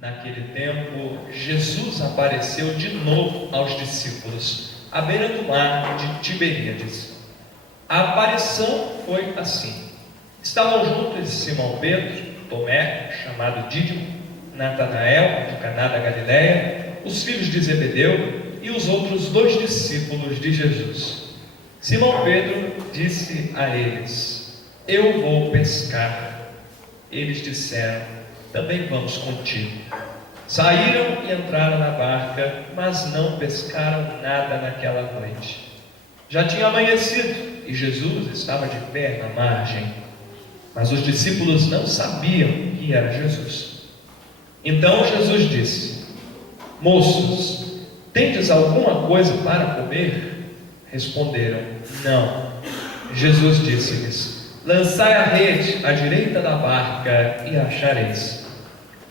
Naquele tempo, Jesus apareceu de novo aos discípulos, à beira do mar de Tiberíades. A aparição foi assim: estavam juntos Simão Pedro, Tomé, chamado Dídimo, Natanael, de Caná da Galileia, os filhos de Zebedeu e os outros 2 discípulos de Jesus. Simão Pedro disse a eles: Eu vou pescar. Eles disseram: Também vamos contigo. Saíram e entraram na barca, mas não pescaram nada naquela noite. Já tinha amanhecido e Jesus estava de pé na margem, mas os discípulos não sabiam que era Jesus. Então Jesus disse: Moços, tendes alguma coisa para comer? Responderam: Não. Jesus disse-lhes: Lançai a rede à direita da barca e achareis.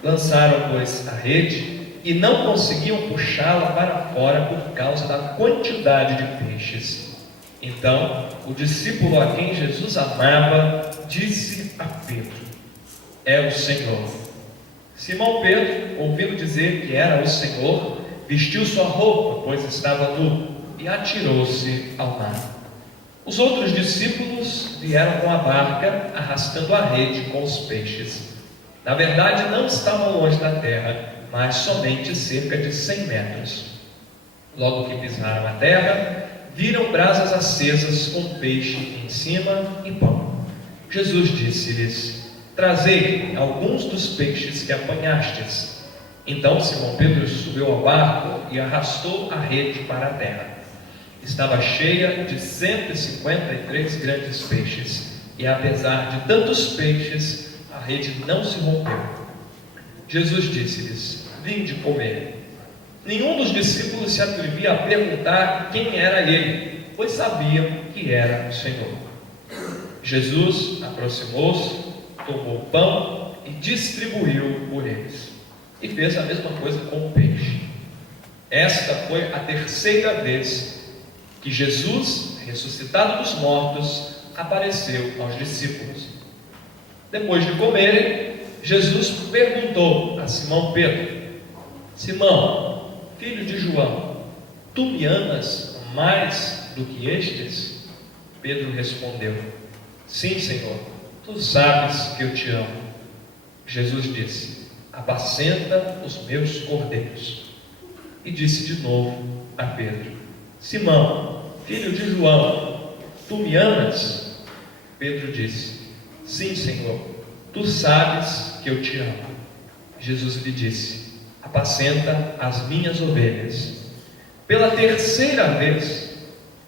Lançaram, pois, a rede e não conseguiam puxá-la para fora por causa da quantidade de peixes. Então, o discípulo a quem Jesus amava disse a Pedro: É o Senhor. Simão Pedro, ouvindo dizer que era o Senhor, vestiu sua roupa, pois estava nu, e atirou-se ao mar. Os outros discípulos vieram com a barca, arrastando a rede com os peixes. Na verdade, não estavam longe da terra, mas somente cerca de 100 metros. Logo que pisaram a terra, viram brasas acesas com peixe em cima e pão. Jesus disse-lhes: Trazei alguns dos peixes que apanhastes. Então Simão Pedro subiu ao barco e arrastou a rede para a terra. Estava cheia de 153 grandes peixes, e apesar de tantos peixes, a rede não se rompeu. Jesus disse-lhes: Vinde comer. Nenhum dos discípulos se atrevia a perguntar quem era ele, pois sabiam que era o Senhor. Jesus aproximou-se, tomou o pão e distribuiu por eles, e fez a mesma coisa com o peixe. Esta foi a 3ª vez que Jesus, ressuscitado dos mortos, apareceu aos discípulos. Depois de comerem, Jesus perguntou a Simão Pedro: Simão, filho de João, tu me amas mais do que estes? Pedro respondeu: Sim, Senhor, tu sabes que eu te amo. Jesus disse: Apacenta os meus cordeiros. E disse de novo a Pedro: Simão, filho de João, tu me amas? Pedro disse: Sim, Senhor, tu sabes que eu te amo. Jesus lhe disse: Apacenta as minhas ovelhas. Pela 3ª vez,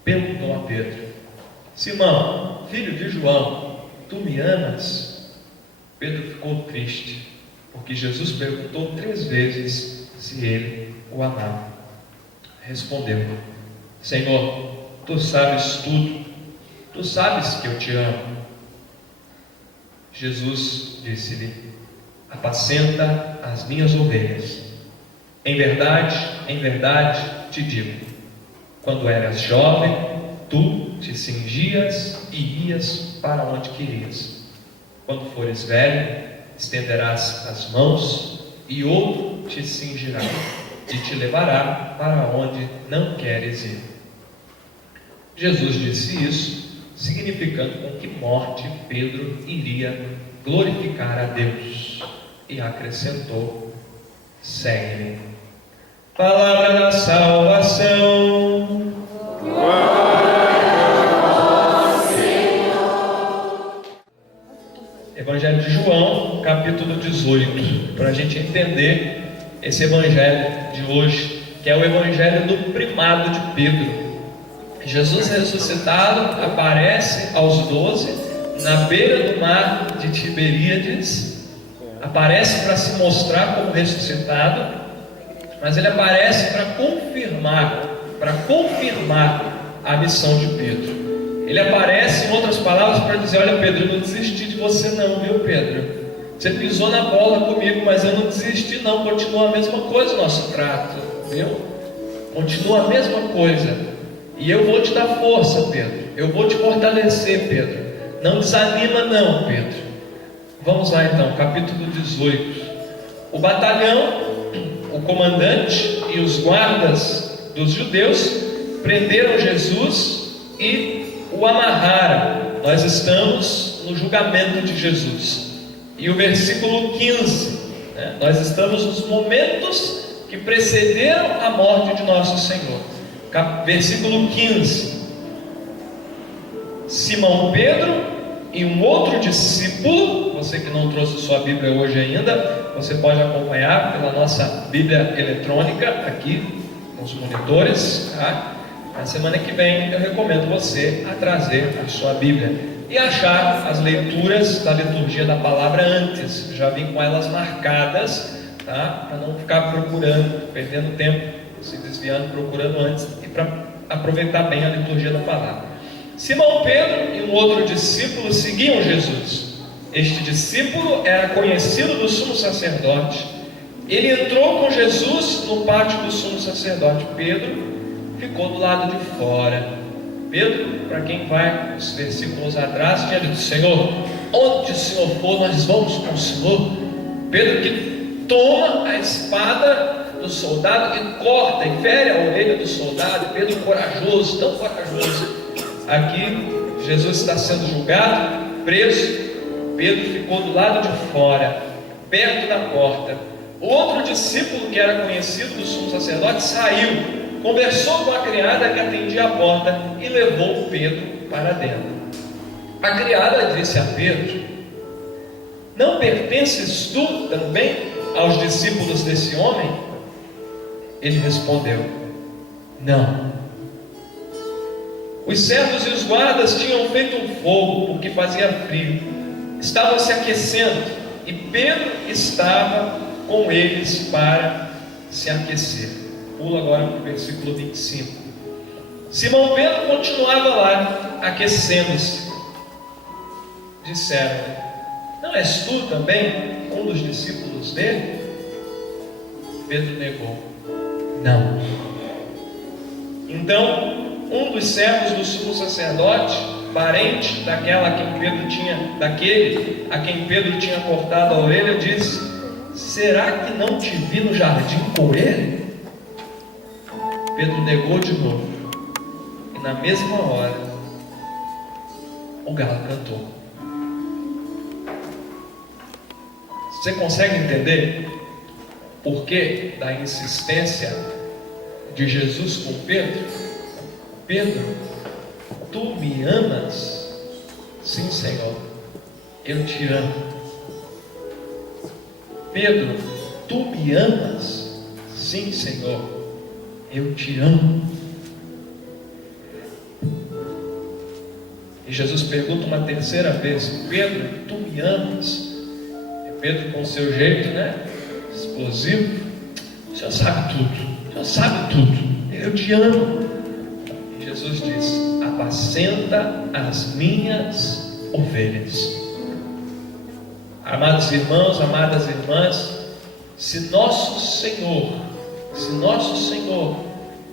perguntou a Pedro: Simão, filho de João, tu me amas? Pedro ficou triste, porque Jesus perguntou 3 vezes se ele o amava. Respondeu: Senhor, tu sabes tudo, tu sabes que eu te amo. Jesus disse-lhe: Apacenta as minhas ovelhas. Em verdade te digo, quando eras jovem, tu te cingias e ias para onde querias. Quando fores velho, estenderás as mãos e outro te cingirá e te levará para onde não queres ir. Jesus disse isso, significando com que morte Pedro iria glorificar a Deus, e acrescentou: segue-me. Palavra da salvação. Evangelho de João, capítulo 18, para a gente entender esse evangelho de hoje, que é o evangelho do primado de Pedro. Jesus ressuscitado aparece aos 12 na beira do mar de Tiberíades, aparece para se mostrar como ressuscitado, mas ele aparece para confirmar a missão de Pedro. Ele aparece, em outras palavras, para dizer: olha, Pedro, eu não desisti de você não, viu, Pedro? Você pisou na bola comigo, mas eu não desisti não, continua a mesma coisa o nosso trato, viu? Continua a mesma coisa. E eu vou te dar força, Pedro. Eu vou te fortalecer, Pedro. Não desanima não, Pedro. Vamos lá então, capítulo 18. O batalhão, o comandante e os guardas dos judeus prenderam Jesus e o amarraram. Nós estamos no julgamento de Jesus. E o versículo 15, nós estamos nos momentos que precederam a morte de nosso Senhor. Versículo 15: Simão Pedro e um outro discípulo, você que não trouxe sua Bíblia hoje ainda, você pode acompanhar pela nossa Bíblia eletrônica aqui nos monitores, tá? Na semana que vem eu recomendo você a trazer a sua Bíblia e achar as leituras da liturgia da palavra antes. Já vim com elas marcadas, tá? Para não ficar procurando, perdendo tempo, se desviando, procurando antes, e para aproveitar bem a liturgia da palavra. Simão Pedro e um outro discípulo seguiam Jesus. Este discípulo era conhecido do sumo sacerdote. Ele entrou com Jesus no pátio do sumo sacerdote. Pedro ficou do lado de fora. Pedro, para quem vai os versículos atrás, tinha dito: Senhor, onde o Senhor for, nós vamos com o Senhor. Pedro que toma a espada do soldado e corta e fere a orelha do soldado. Pedro corajoso, tão corajoso. Aqui Jesus está sendo julgado, preso. Pedro ficou do lado de fora, perto da porta. O outro discípulo, que era conhecido do sumo sacerdote, saiu, conversou com a criada que atendia a porta e levou Pedro para dentro. A criada disse a Pedro: não pertences tu também aos discípulos desse homem? Ele respondeu: não. Os servos e os guardas tinham feito um fogo porque fazia frio, estavam se aquecendo e Pedro estava com eles para se aquecer. Pula agora para o versículo 25. Simão Pedro continuava lá aquecendo-se. Disseram: não és tu também um dos discípulos dele? Pedro negou: não. Então um dos servos do sumo sacerdote, parente daquele a quem Pedro tinha cortado a orelha, disse: será que não te vi no jardim com ele? Pedro negou de novo, e na mesma hora o galo cantou. Você consegue entender o porquê da insistência de Jesus com Pedro? Pedro, tu me amas? Sim, Senhor, eu te amo. Pedro, tu me amas? Sim, Senhor, eu te amo. E Jesus pergunta uma terceira vez: Pedro, tu me amas? E Pedro, com seu jeito, explosivo: o Senhor sabe tudo, o Senhor sabe tudo, eu te amo. Jesus diz: apacenta as minhas ovelhas. Amados irmãos, amadas irmãs, se nosso Senhor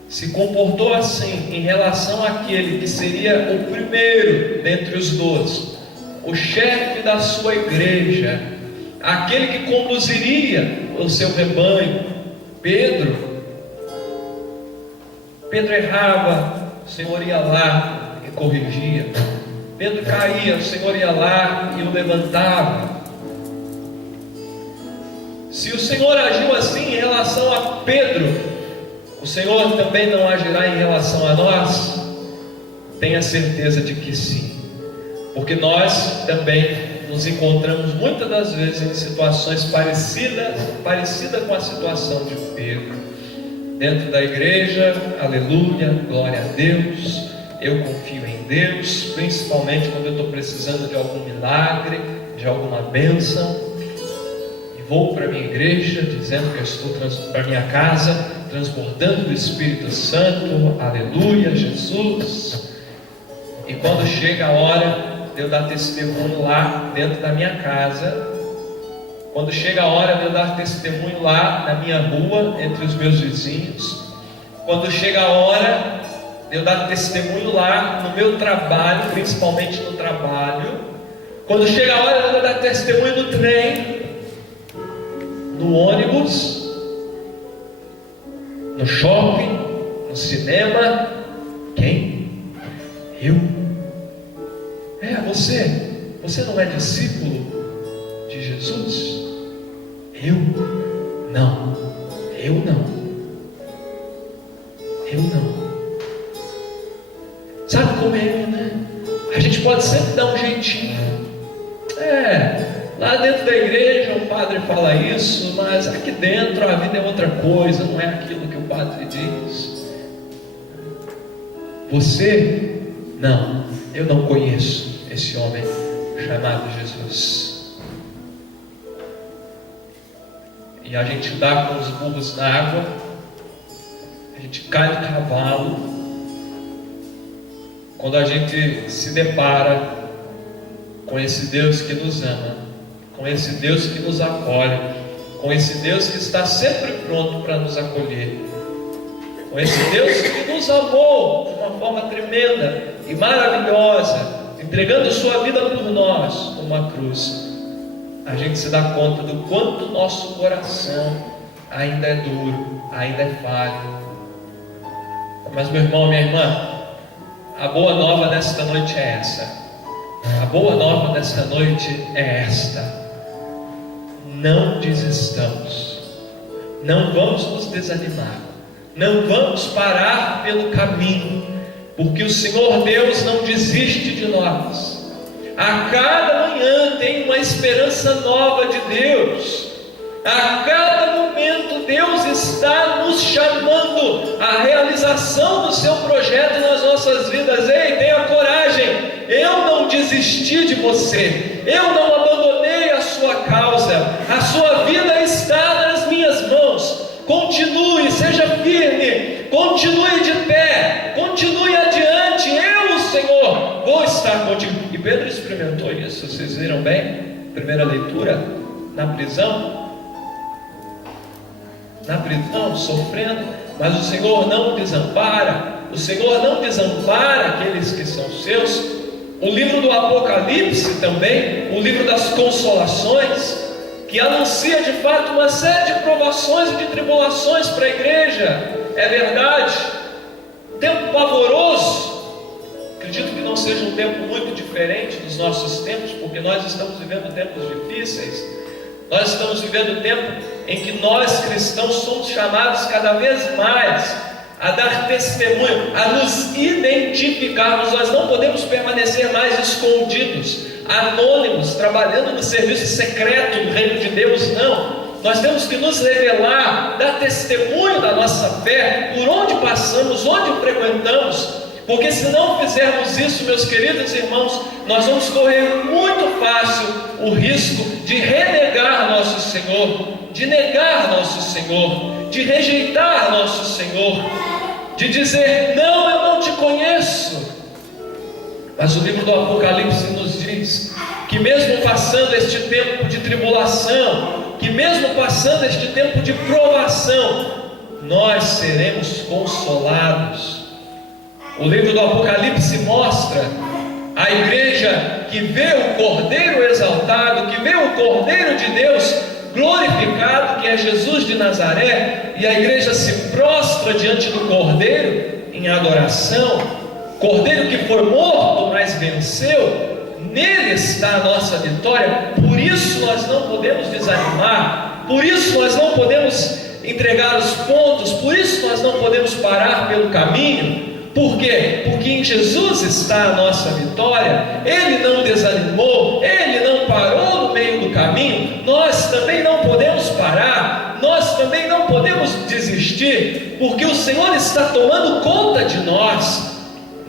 se comportou assim em relação àquele que seria o primeiro dentre os 12, o chefe da sua igreja, aquele que conduziria o seu rebanho, Pedro errava, o Senhor ia lá e corrigia. Pedro caía, o Senhor ia lá e o levantava. Se o Senhor agiu assim em relação a Pedro, o Senhor também não agirá em relação a nós? Tenha certeza de que sim, porque nós também nos encontramos muitas das vezes em situações parecidas com a situação de Pedro. Dentro da igreja, aleluia, glória a Deus, eu confio em Deus, principalmente quando eu estou precisando de algum milagre, de alguma bênção, e vou para a minha igreja dizendo que eu estou para a minha casa, transbordando do Espírito Santo, aleluia, Jesus. E quando chega a hora de eu dar testemunho lá dentro da minha casa, quando chega a hora de eu dar testemunho lá na minha rua, entre os meus vizinhos, quando chega a hora de eu dar testemunho lá no meu trabalho, principalmente no trabalho, quando chega a hora de eu dar testemunho no trem, no no ônibus, no shopping, no cinema. Quem? Eu. Você não é discípulo de Jesus? Eu não. Sabe como é, né? A gente pode sempre dar um jeitinho. Lá dentro da igreja o padre fala isso, mas aqui dentro a vida é outra coisa, não é aquilo que o padre diz. Você, não, eu não conheço esse homem chamado Jesus. E a gente dá com os burros na água, a gente cai do cavalo, quando a gente se depara com esse Deus que nos ama, com esse Deus que nos acolhe, com esse Deus que está sempre pronto para nos acolher, com esse Deus que nos amou de uma forma tremenda e maravilhosa, entregando sua vida por nós numa cruz. A gente se dá conta do quanto nosso coração ainda é duro, ainda é falho. Mas meu irmão, minha irmã, a boa nova desta noite é essa. A boa nova desta noite é esta: não desistamos, não vamos nos desanimar, não vamos parar pelo caminho, porque o Senhor Deus não desiste de nós. A cada manhã tem uma esperança nova de Deus. A cada momento Deus está nos chamando à realização do seu projeto nas nossas vidas. Ei, tenha coragem, eu não desisti de você, eu não abandonei a sua causa, a sua vida está nas minhas mãos. Continue, seja firme, continue de pé, continue adiante. Eu, Senhor, vou estar contigo. E Pedro experimentou isso, vocês viram bem? Primeira leitura, na prisão, sofrendo, mas o Senhor não desampara. O Senhor não desampara aqueles que são seus. O livro do Apocalipse também, o livro das consolações, que anuncia de fato uma série de provações e de tribulações para a igreja. É verdade, tempo pavoroso. Acredito que não seja um tempo muito diferente dos nossos tempos, porque nós estamos vivendo tempos difíceis. Nós estamos vivendo um tempo em que nós cristãos somos chamados cada vez mais a dar testemunho, a nos identificarmos. Nós não podemos permanecer mais escondidos, anônimos, trabalhando no serviço secreto do reino de Deus. Não, nós temos que nos revelar, dar testemunho da nossa fé, por onde passamos, onde frequentamos. Porque se não fizermos isso, meus queridos irmãos, nós vamos correr muito fácil o risco de renegar nosso Senhor, de negar nosso Senhor, de rejeitar nosso Senhor, de dizer: não, eu não te conheço. Mas o livro do Apocalipse nos diz que mesmo passando este tempo de tribulação, que mesmo passando este tempo de provação, nós seremos consolados. O livro do Apocalipse mostra a igreja que vê o Cordeiro exaltado, que vê o Cordeiro de Deus glorificado, que é Jesus de Nazaré, e a igreja se prostra diante do Cordeiro em adoração. Cordeiro que foi morto, mas venceu. Nele está a nossa vitória. Por isso nós não podemos desanimar, por isso nós não podemos entregar os pontos, por isso nós não podemos parar pelo caminho. Por quê? Porque em Jesus está a nossa vitória. Ele não desanimou, Ele não parou no meio do caminho. Nós também não podemos parar, nós também não podemos desistir, porque o Senhor está tomando conta de nós.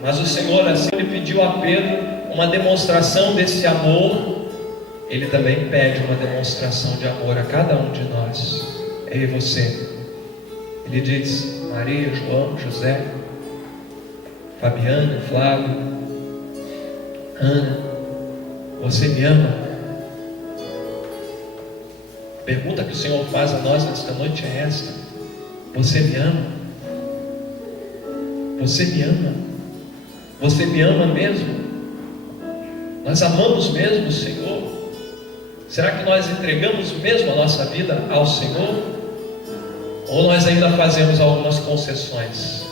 Mas o Senhor, assim, Ele pediu a Pedro uma demonstração desse amor. Ele também pede uma demonstração de amor a cada um de nós. Eu e você. Ele diz: Maria, João, José, Fabiano, Flávio, Ana, você me ama? A pergunta que o Senhor faz a nós nesta noite é esta: você me ama? Você me ama? Você me ama mesmo? Nós amamos mesmo o Senhor? Será que nós entregamos mesmo a nossa vida ao Senhor? Ou nós ainda fazemos algumas concessões?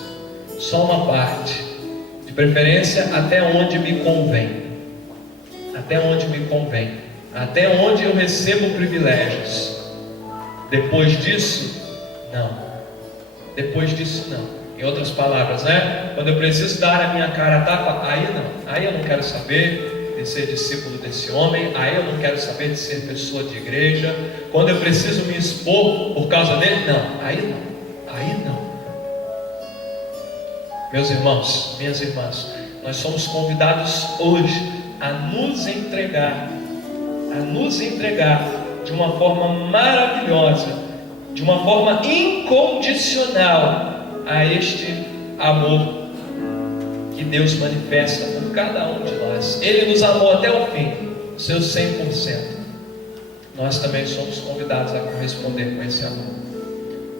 Só uma parte, de preferência até onde me convém. Até onde me convém. Até onde eu recebo privilégios. Depois disso, não. Depois disso, não. Em outras palavras, né? Quando eu preciso dar a minha cara a tapa, aí não. Aí eu não quero saber de ser discípulo desse homem. Aí eu não quero saber de ser pessoa de igreja. Quando eu preciso me expor por causa dele, não. Aí não. Aí não. Meus irmãos, minhas irmãs, nós somos convidados hoje a nos entregar de uma forma maravilhosa, de uma forma incondicional a este amor que Deus manifesta por cada um de nós. Ele nos amou até o fim, o seu 100%. Nós também somos convidados a corresponder com esse amor.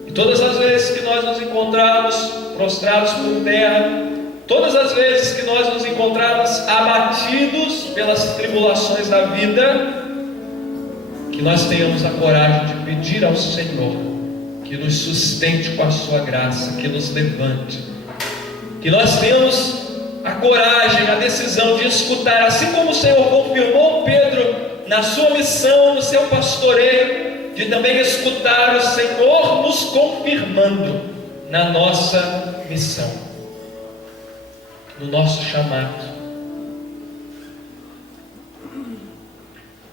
E todas as vezes que nós nos encontrarmos prostrados por terra, todas as vezes que nós nos encontrarmos abatidos pelas tribulações da vida, que nós tenhamos a coragem de pedir ao Senhor que nos sustente com a sua graça, que nos levante, que nós tenhamos a coragem, a decisão de escutar, assim como o Senhor confirmou Pedro na sua missão, no seu pastoreio, de também escutar o Senhor nos confirmando na nossa missão, no nosso chamado.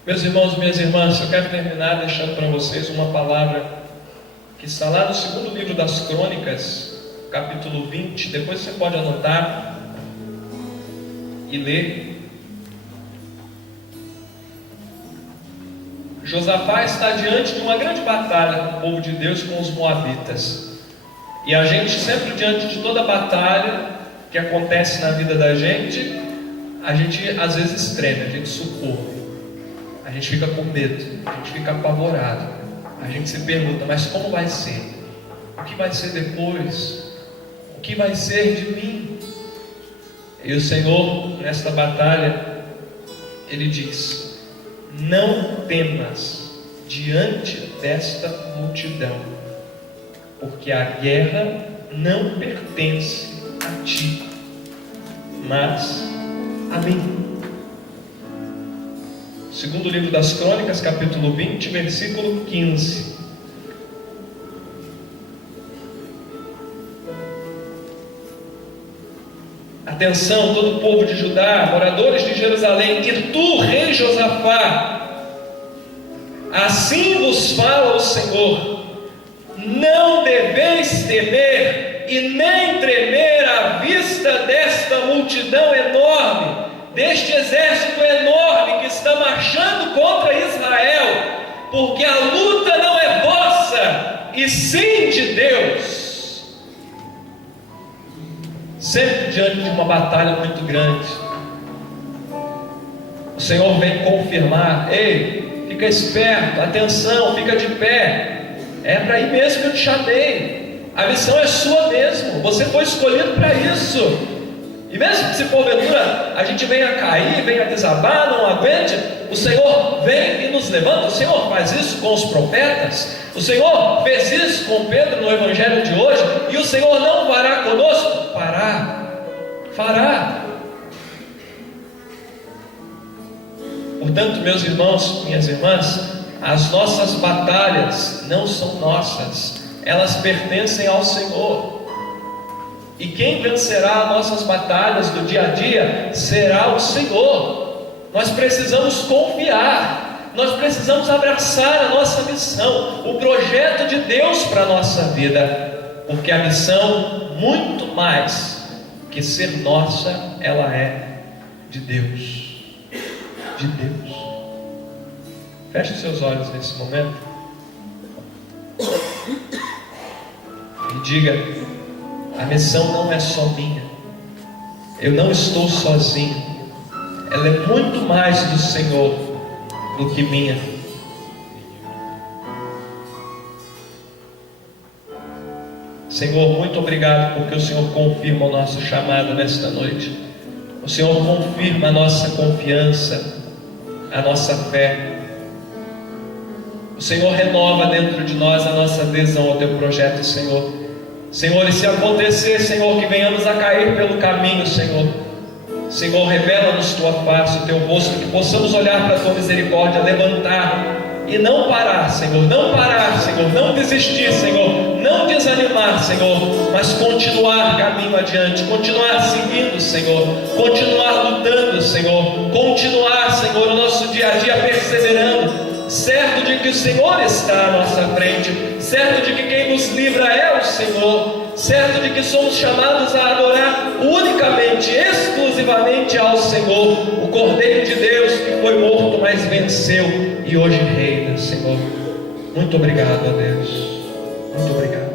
Meus irmãos, minhas irmãs, eu quero terminar deixando para vocês uma palavra que está lá no segundo livro das Crônicas, capítulo 20. Depois você pode anotar e ler. Josafá está diante de uma grande batalha com o povo de Deus, com os moabitas. E a gente sempre, diante de toda batalha que acontece na vida da gente, a gente às vezes treme, a gente sucumbe, a gente fica com medo, a gente fica apavorado. A gente se pergunta, mas como vai ser? O que vai ser depois? O que vai ser de mim? E o Senhor, nesta batalha, Ele diz: não temas diante desta multidão, porque a guerra não pertence a ti, mas a mim. Segundo livro das Crônicas, capítulo 20, versículo 15. Atenção, todo o povo de Judá, moradores de Jerusalém, e tu, rei Josafá, assim vos fala o Senhor: não deveis temer e nem tremer à vista desta multidão enorme, deste exército enorme que está marchando contra Israel, porque a luta não é vossa, e sim de Deus. Sempre diante de uma batalha muito grande, o Senhor vem confirmar: ei, fica esperto, atenção, fica de pé, é para ir mesmo que eu te chamei, a missão é sua mesmo, você foi escolhido para isso. E mesmo que se porventura a gente venha cair, venha desabar, não aguente, o Senhor vem e nos levanta. O Senhor faz isso com os profetas, o Senhor fez isso com Pedro no Evangelho de hoje, e o Senhor não fará conosco? Fará. Portanto, meus irmãos, minhas irmãs, as nossas batalhas não são nossas, elas pertencem ao Senhor. E quem vencerá as nossas batalhas do dia a dia será o Senhor. Nós precisamos confiar, nós precisamos abraçar a nossa missão, o projeto de Deus para a nossa vida, porque a missão, muito mais que ser nossa, ela é de Deus. De Deus. Feche os seus olhos nesse momento e diga: a missão não é só minha, eu não estou sozinho, ela é muito mais do Senhor do que minha. Senhor, muito obrigado porque o Senhor confirma o nosso chamado nesta noite. O Senhor confirma a nossa confiança, a nossa fé. O Senhor renova dentro de nós a nossa adesão ao Teu projeto, Senhor. Senhor, e se acontecer, Senhor, que venhamos a cair pelo caminho, Senhor, Senhor, revela-nos Tua face, o Teu rosto, que possamos olhar para a Tua misericórdia, levantar e não parar, Senhor, não desistir, Senhor, não desanimar, Senhor, mas continuar caminho adiante, continuar seguindo, Senhor, continuar lutando, Senhor, continuar, Senhor, o nosso dia a dia perseverando, certo de que o Senhor está à nossa frente, certo de que quem nos livra é o Senhor, certo de que somos chamados a adorar unicamente, exclusivamente ao Senhor, o Cordeiro de Deus que foi morto, mas venceu e hoje reina, Senhor. Muito obrigado, ó Deus. Muito obrigado.